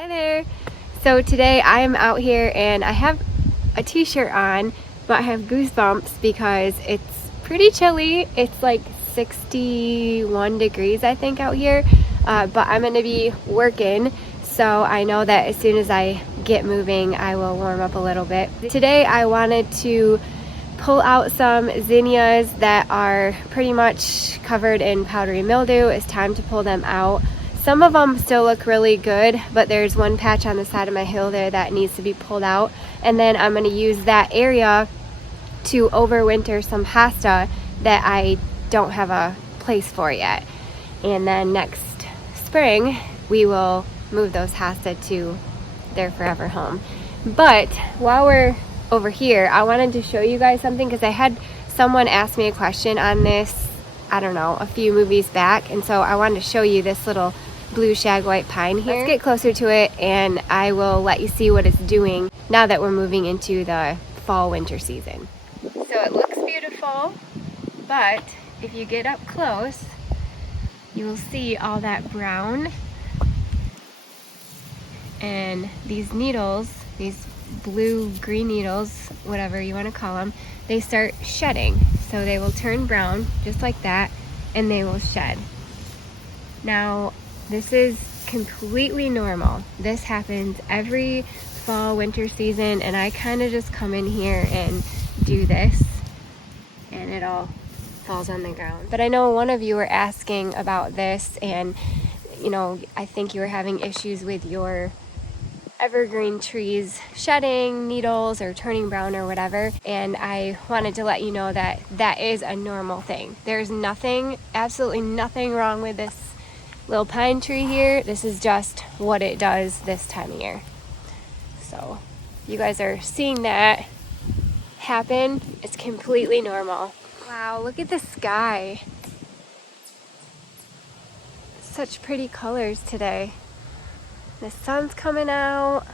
Hi there. So today I am out here and I have a t-shirt on, but I have goosebumps because it's pretty chilly. It's like 61 degrees I think out here, but I'm going to be working, so I know that as soon as I get moving I will warm up a little bit. Today I wanted to pull out some zinnias that are pretty much covered in powdery mildew. It's time to pull them out. Some of them still look really good, but there's one patch on the side of my hill there that needs to be pulled out. And then I'm going to use that area to overwinter some hosta that I don't have a place for yet. And then next spring, we will move those hosta to their forever home. But while we're over here, I wanted to show you guys something because I had someone ask me a question on this, I don't know, a few movies back. And so I wanted to show you this little blue shag white pine here. Let's get closer to it and I will let you see what it's doing now that we're moving into the fall winter season. So it looks beautiful, but if you get up close, you will see all that brown, and these needles, these blue green needles, whatever you want to call them, they start shedding. So they will turn brown just like that and they will shed. Now this is completely normal. This happens every fall winter season, and I kind of just come in here and do this and it all falls on the ground. But I know one of you were asking about this, and you know, I think you were having issues with your evergreen trees shedding needles or turning brown or whatever, and I wanted to let you know that that is a normal thing. There's nothing, absolutely nothing wrong with this little pine tree here. This is just what it does this time of year. So you guys are seeing that happen. It's completely normal. Wow, look at the sky. Such pretty colors today. The sun's coming out.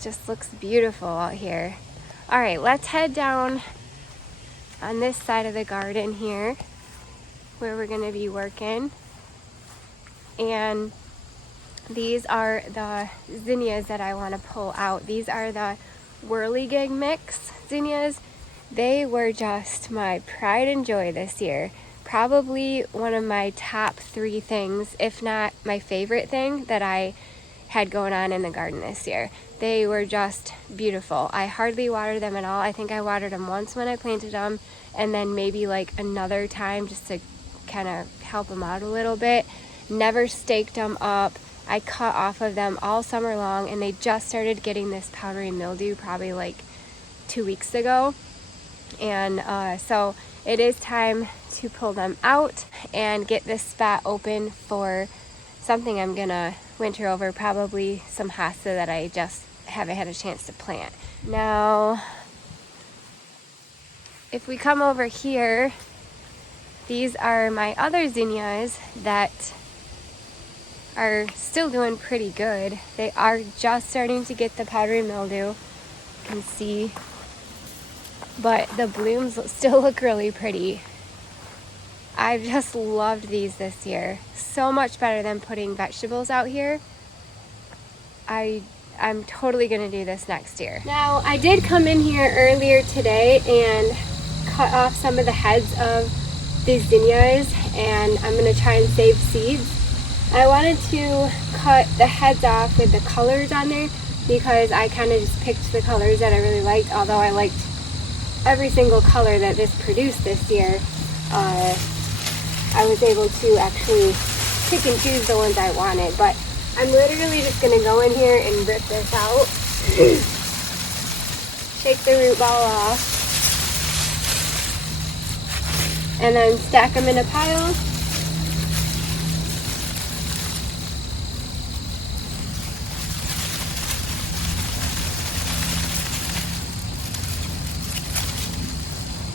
Just looks beautiful out here. All right, let's head down on this side of the garden here where we're going to be working. And these are the zinnias that I want to pull out. These are the whirligig mix zinnias. They were just my pride and joy this year. Probably one of my top 3 things, if not my favorite thing that I had going on in the garden this year. They were just beautiful. I hardly watered them at all. I think I watered them once when I planted them, and then maybe like another time just to kind of help them out a little bit. Never staked them up. I cut off of them all summer long, and they just started getting this powdery mildew probably like 2 weeks ago. And so it is time to pull them out and get this spot open for something I'm gonna winter over, probably some hosta that I just haven't had a chance to plant. Now, if we come over here, these are my other zinnias that are still doing pretty good. They are just starting to get the powdery mildew, you can see, but the blooms still look really pretty. I've just loved these this year. So much better than putting vegetables out here. I'm totally gonna do this next year. Now, I did come in here earlier today and cut off some of the heads of these zinnias, and I'm gonna try and save seeds. I wanted to cut the heads off with the colors on there because I kind of just picked the colors that I really liked, although I liked every single color that this produced this year. I was able to actually pick and choose the ones I wanted, but I'm literally just going to go in here and rip this out. Shake the root ball off. And then stack them in a pile.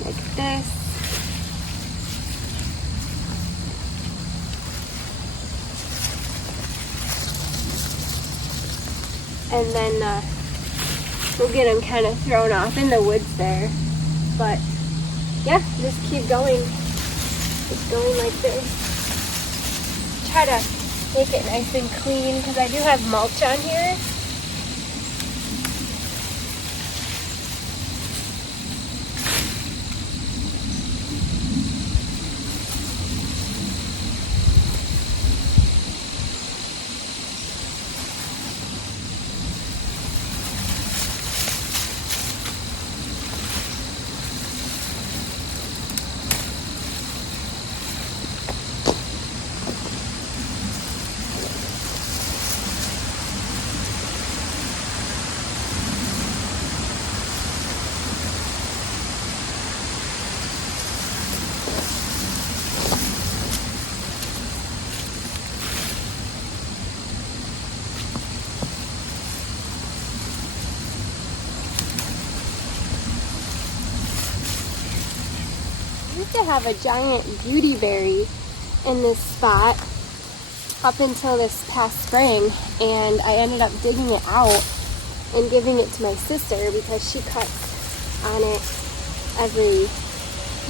Like this. And then we'll get them kind of thrown off in the woods there. But yeah, just keep going. Just going like this. try to make it nice and clean because I do have mulch on here. I used to have a giant beauty berry in this spot up until this past spring, and I ended up digging it out and giving it to my sister because she cuts on it every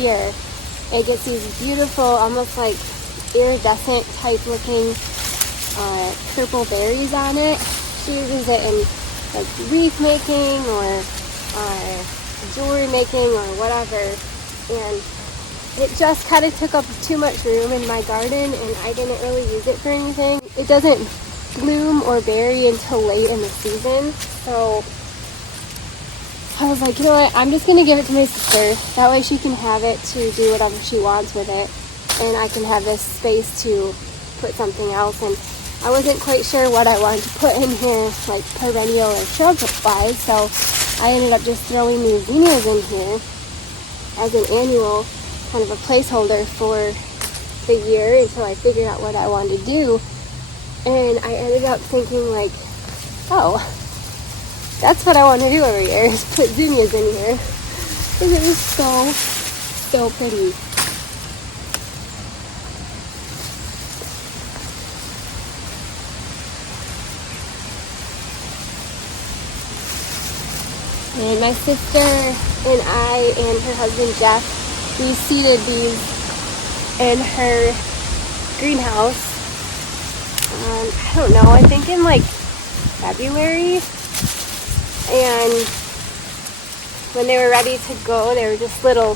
year. It gets these beautiful, almost like iridescent type looking purple berries on it. She uses it in like wreath making or jewelry making or whatever, and it just kind of took up too much room in my garden, and I didn't really use it for anything. It doesn't bloom or berry until late in the season, so I was like, you know what, I'm just going to give it to my sister. That way she can have it to do whatever she wants with it, and I can have this space to put something else. And I wasn't quite sure what I wanted to put in here, like perennial or shrub-wise, so I ended up just throwing these zinnias in here as an annual kind of a placeholder for the year until I figured out what I wanted to do. And I ended up thinking like, oh, that's what I want to do every year, is put zinnias in here, because it was so pretty. And my sister and I and her husband Jeff, we seeded these in her greenhouse. I don't know, I think in like February. And when they were ready to go, they were just little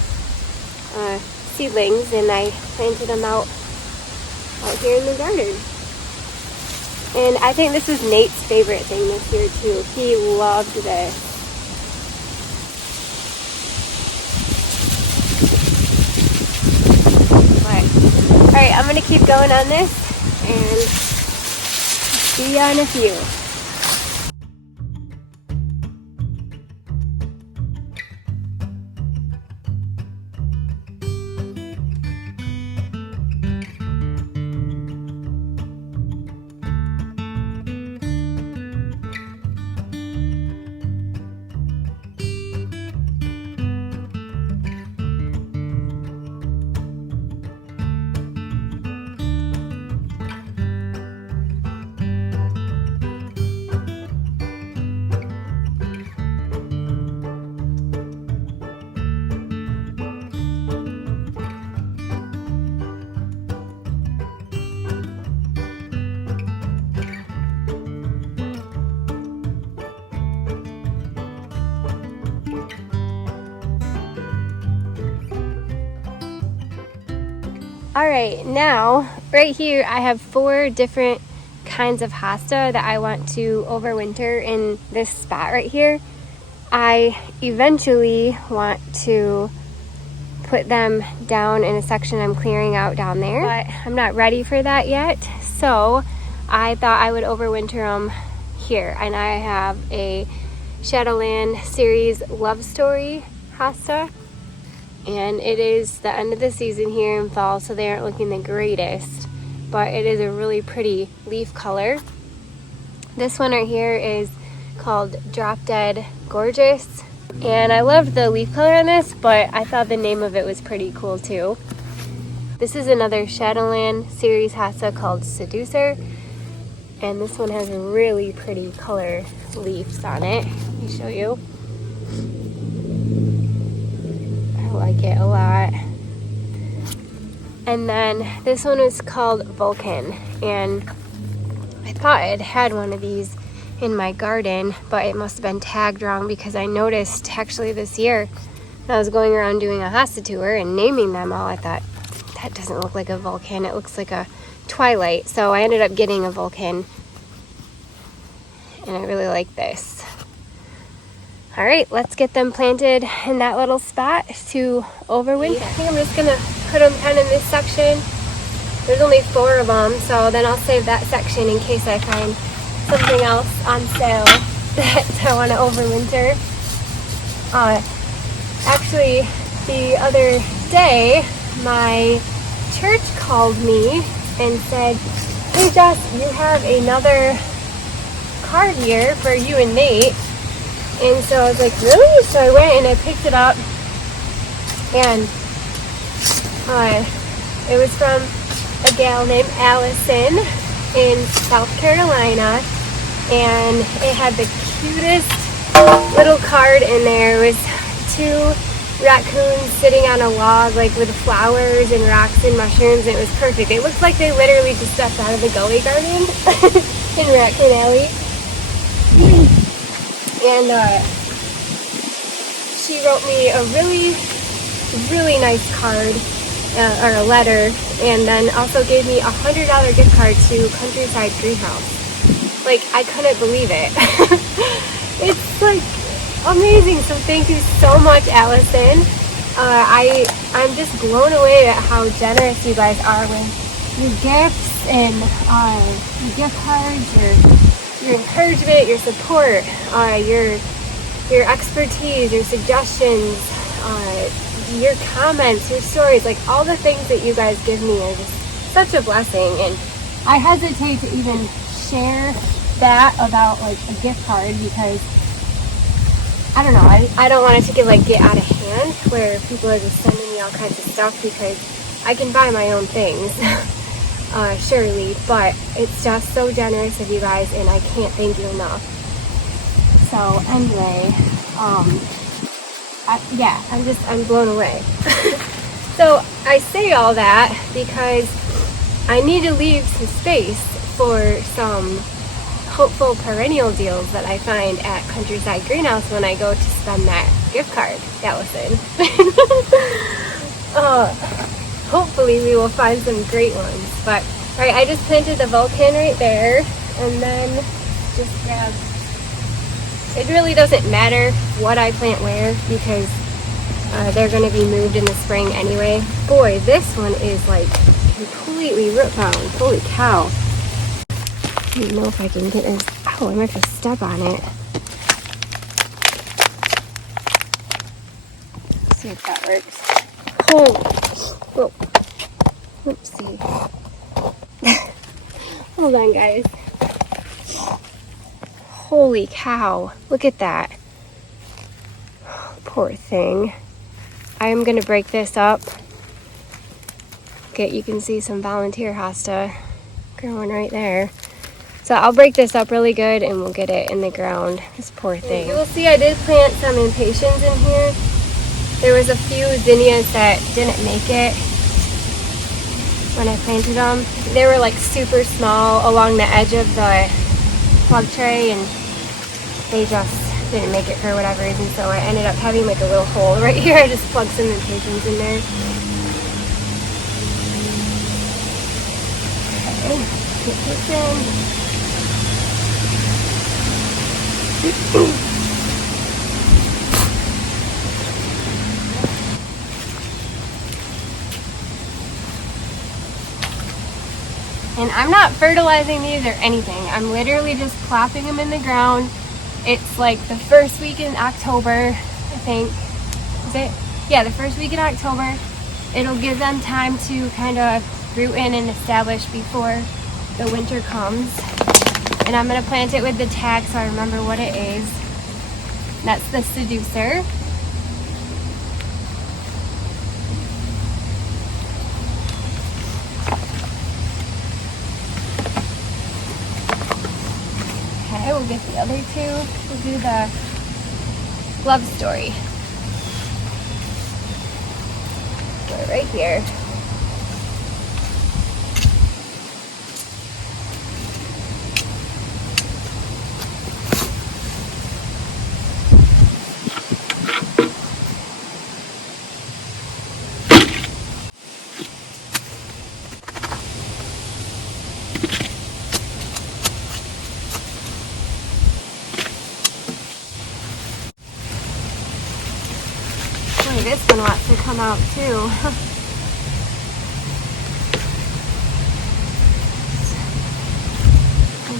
seedlings, and I planted them out here in the garden. And I think this was Nate's favorite thing this year too. He loved this. Alright, I'm going to keep going on this, and see ya in a few. Alright, now right here I have 4 different kinds of hosta that I want to overwinter in this spot right here. I eventually want to put them down in a section I'm clearing out down there, but I'm not ready for that yet, so I thought I would overwinter them here. And I have a Shadowland series love story hosta, and it is the end of the season here in fall, so they aren't looking the greatest, but it is a really pretty leaf color. This one right here is called Drop Dead Gorgeous, and I loved the leaf color on this, but I thought the name of it was pretty cool too. This is another Shadowland series hosta called Seducer, and this one has really pretty color leaves on it. Let me show you. I like it a lot. And then this one was called Vulcan, and I thought I had one of these in my garden, but it must have been tagged wrong because I noticed actually this year when I was going around doing a hosta tour and naming them all, I thought, that doesn't look like a Vulcan, it looks like a Twilight. So I ended up getting a Vulcan, and I really like this. All right, let's get them planted in that little spot to overwinter. I think I'm just gonna put them kind of in this section. There's only 4 of them, so then I'll save that section in case I find something else on sale that I want to overwinter. Actually, the other day, my church called me and said, hey Jess, you have another card here for you and Nate. And so I was like, really? So I went and I picked it up, and it was from a gal named Allison in South Carolina, and it had the cutest little card in there. It was 2 raccoons sitting on a log, like with flowers and rocks and mushrooms, and it was perfect. It looked like they literally just stepped out of the gully garden in Raccoon Alley. And she wrote me a really, really nice card, or a letter, and then also gave me $100 gift card to Countryside Greenhouse. Like, I couldn't believe it. It's like amazing. So thank you so much, Allison. I'm just blown away at how generous you guys are with your gifts and your gift cards, your encouragement, your support, your expertise, your suggestions, your comments, your stories, like all the things that you guys give me are just such a blessing. And I hesitate to even share that about like a gift card because I don't know, I don't want it to get out of hand where people are just sending me all kinds of stuff, because I can buy my own things. Surely, but it's just so generous of you guys, and I can't thank you enough. So anyway, I'm blown away. So I say all that because I need to leave some space for some hopeful perennial deals that I find at Countryside Greenhouse when I go to spend that gift card, Allison. Hopefully we will find some great ones. But all right, I just planted the Vulcan right there, and then just grab. It really doesn't matter what I plant where because they're going to be moved in the spring anyway. Boy, this one is like completely root bound. Holy cow! I don't know if I can get this. Oh, I might have to step on it. Let's see if that works. Oh, oopsie. Hold on, guys. Holy cow. Look at that. Poor thing. I am going to break this up. Okay, you can see some volunteer hosta growing right there. So I'll break this up really good and we'll get it in the ground. This poor thing. You will see I did plant some impatiens in here. There was a few zinnias that didn't make it when I planted them. They were like super small along the edge of the plug tray, and they just didn't make it for whatever reason. So I ended up having like a little hole right here. I just plugged some impatiens in there. Okay, get this in. And I'm not fertilizing these or anything. I'm literally just plopping them in the ground. It's like the first week in October, I think. Is it? Yeah, the first week in October. It'll give them time to kind of root in and establish before the winter comes. And I'm gonna plant it with the tag so I remember what it is. That's the Seducer. Okay, we'll get the other two. We'll do the Love Story. Go right here. Boy, this one wants to come out too.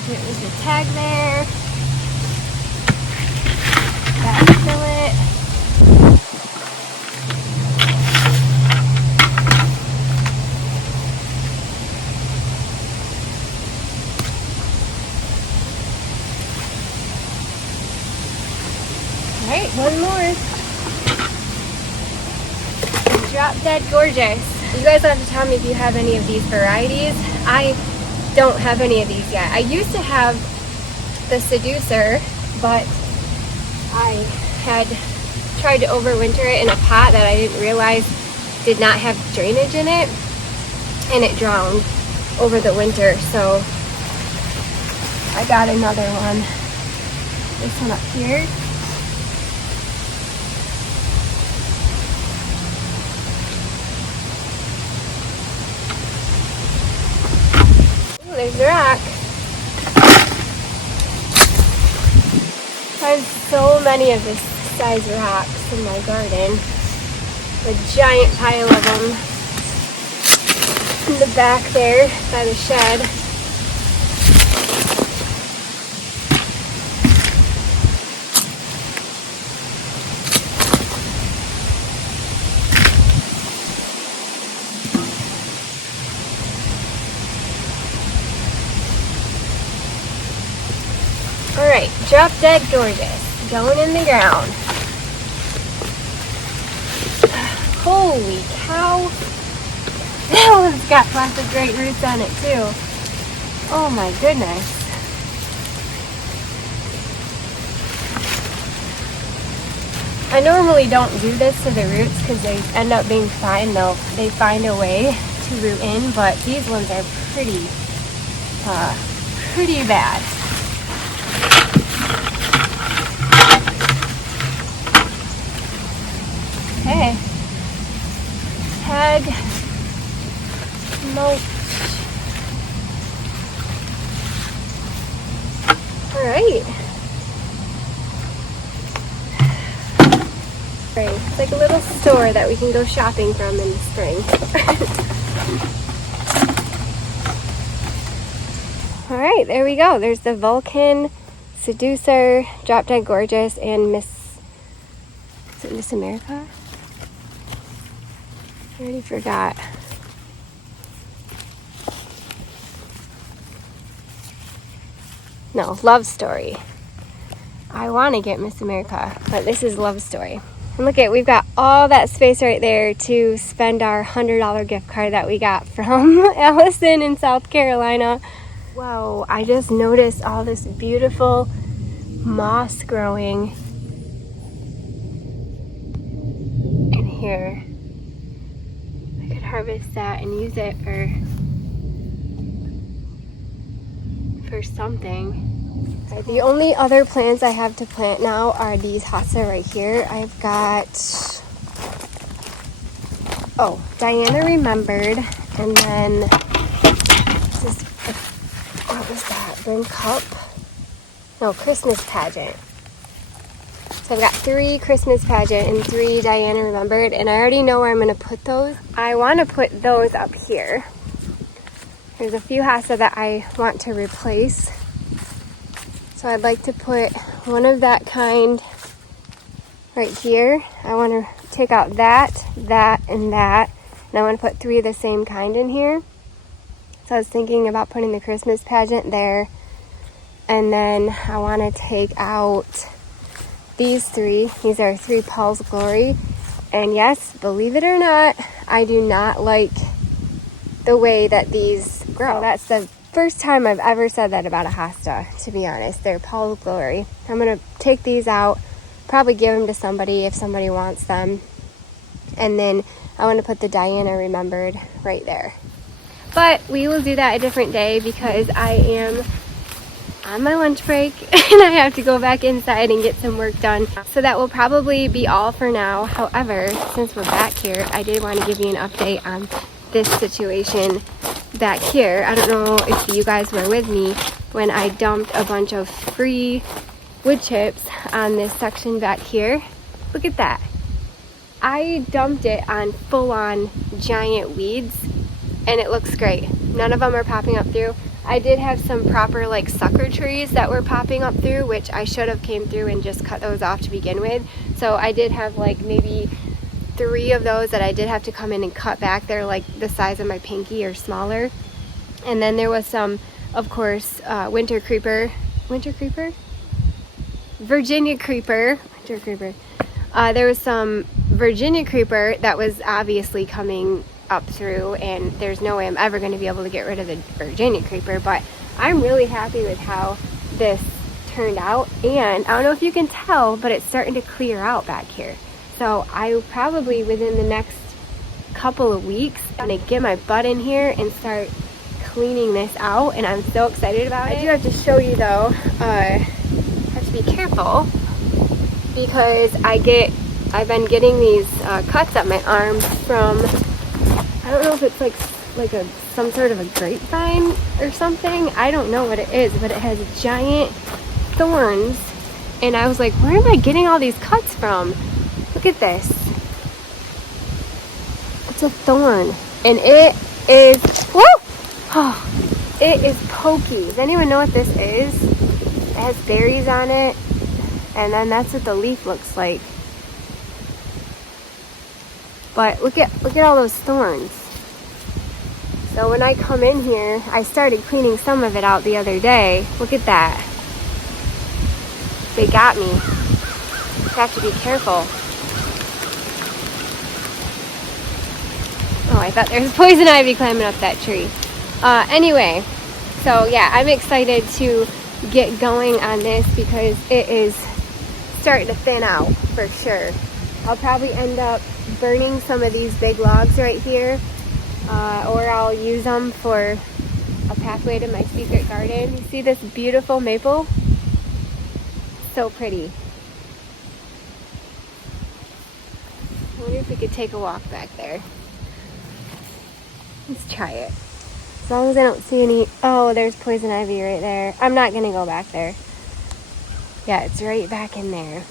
There's a tag there. That's fillet. Alright, one more. Drop Dead Gorgeous. You guys have to tell me if you have any of these varieties. I don't have any of these yet. I used to have the Seducer, but I had tried to overwinter it in a pot that I didn't realize did not have drainage in it, and it drowned over the winter, so I got another one. This one up here. There's the rock. I have so many of this size rocks in my garden. A giant pile of them in the back there by the shed. Alright, Drop Dead Gorgeous, going in the ground. Holy cow! That one's got lots of great roots on it too. Oh my goodness. I normally don't do this to the roots because they end up being fine. They find a way to root in, but these ones are pretty bad. Okay. Tag mulch. Alright. It's like a little store that we can go shopping from in the spring. Alright, there we go. There's the Vulcan, Seducer, Drop Dead Gorgeous, and Miss America? I already forgot. No, Love Story. I want to get Miss America, but this is Love Story. And look at, we've got all that space right there to spend our $100 gift card that we got from Allison in South Carolina. Whoa, I just noticed all this beautiful moss growing in here. I could harvest that and use it for something. The only other plants I have to plant now are these hosta right here. I've got, Diana Remembered, and then this, what was that, Burn Cup? No, Christmas Pageant. So I've got 3 Christmas Pageant and 3 Diana Remembered, and I already know where I'm going to put those. I want to put those up here. There's a few hosta that I want to replace. So I'd like to put one of that kind right here. I want to take out that, and that. And I want to put 3 of the same kind in here. So I was thinking about putting the Christmas Pageant there. And then I want to take out these 3. These are 3 Paul's Glory. And yes, believe it or not, I do not like the way that these grow. So that's the first time I've ever said that about a hosta, to be honest. They're Paul's Glory. I'm going to take these out, probably give them to somebody if somebody wants them. And then I want to put the Diana Remembered right there. But we will do that a different day because I am on my lunch break and I have to go back inside and get some work done. So that will probably be all for now. However, since we're back here, I did want to give you an update on this situation back here. I don't know if you guys were with me when I dumped a bunch of free wood chips on this section back here. Look at that. I dumped it on full-on giant weeds and it looks great. None of them are popping up through. I did have some proper like sucker trees that were popping up through, which I should have came through and just cut those off to begin with. So I did have like maybe 3 of those that I did have to come in and cut back. They're like the size of my pinky or smaller. And then there was some, of course, Virginia creeper. There was some Virginia creeper that was obviously coming up through, and there's no way I'm ever going to be able to get rid of the Virginia creeper, but I'm really happy with how this turned out. And I don't know if you can tell, but it's starting to clear out back here. So I probably within the next couple of weeks I'm going to get my butt in here and start cleaning this out, and I'm so excited about it. I do have to show you though, have to be careful because I've been getting these cuts up my arms from, I don't know if it's like some sort of a grapevine or something. I don't know what it is, but it has giant thorns, and I was like, where am I getting all these cuts from? Look at this. It's a thorn, and it is, woo! Oh, it is pokey. Does anyone know what this is? It has berries on it, and then that's what the leaf looks like. But look at all those thorns. So when I come in here, I started cleaning some of it out the other day. Look at that. They got me. I have to be careful. Oh, I thought there was poison ivy climbing up that tree. Anyway, so yeah, I'm excited to get going on this because it is starting to thin out for sure. I'll probably end up burning some of these big logs right here, or I'll use them for a pathway to my secret garden. You see this beautiful maple? So pretty. I wonder if we could take a walk back there. Let's try it. As long as I don't see any, oh, there's poison ivy right there. I'm not gonna go back there. Yeah, it's right back in there.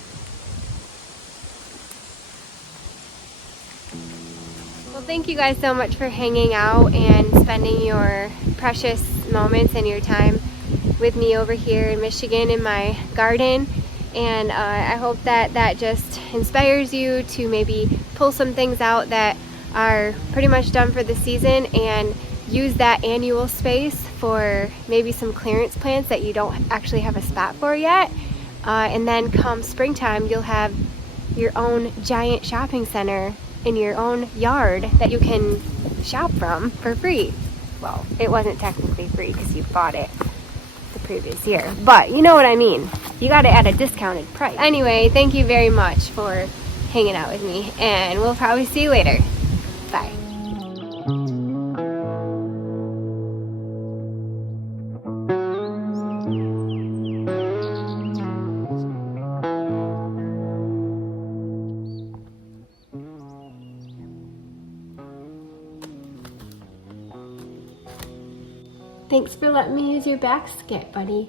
Well, thank you guys so much for hanging out and spending your precious moments and your time with me over here in Michigan in my garden. And I hope that just inspires you to maybe pull some things out that are pretty much done for the season and use that annual space for maybe some clearance plants that you don't actually have a spot for yet. And then come springtime, you'll have your own giant shopping center in your own yard that you can shop from for free. Well, it wasn't technically free because you bought it the previous year, but you know what I mean. You got it at a discounted price. Anyway, thank you very much for hanging out with me, and we'll probably see you later. Bye. Thanks for letting me use your basket, buddy.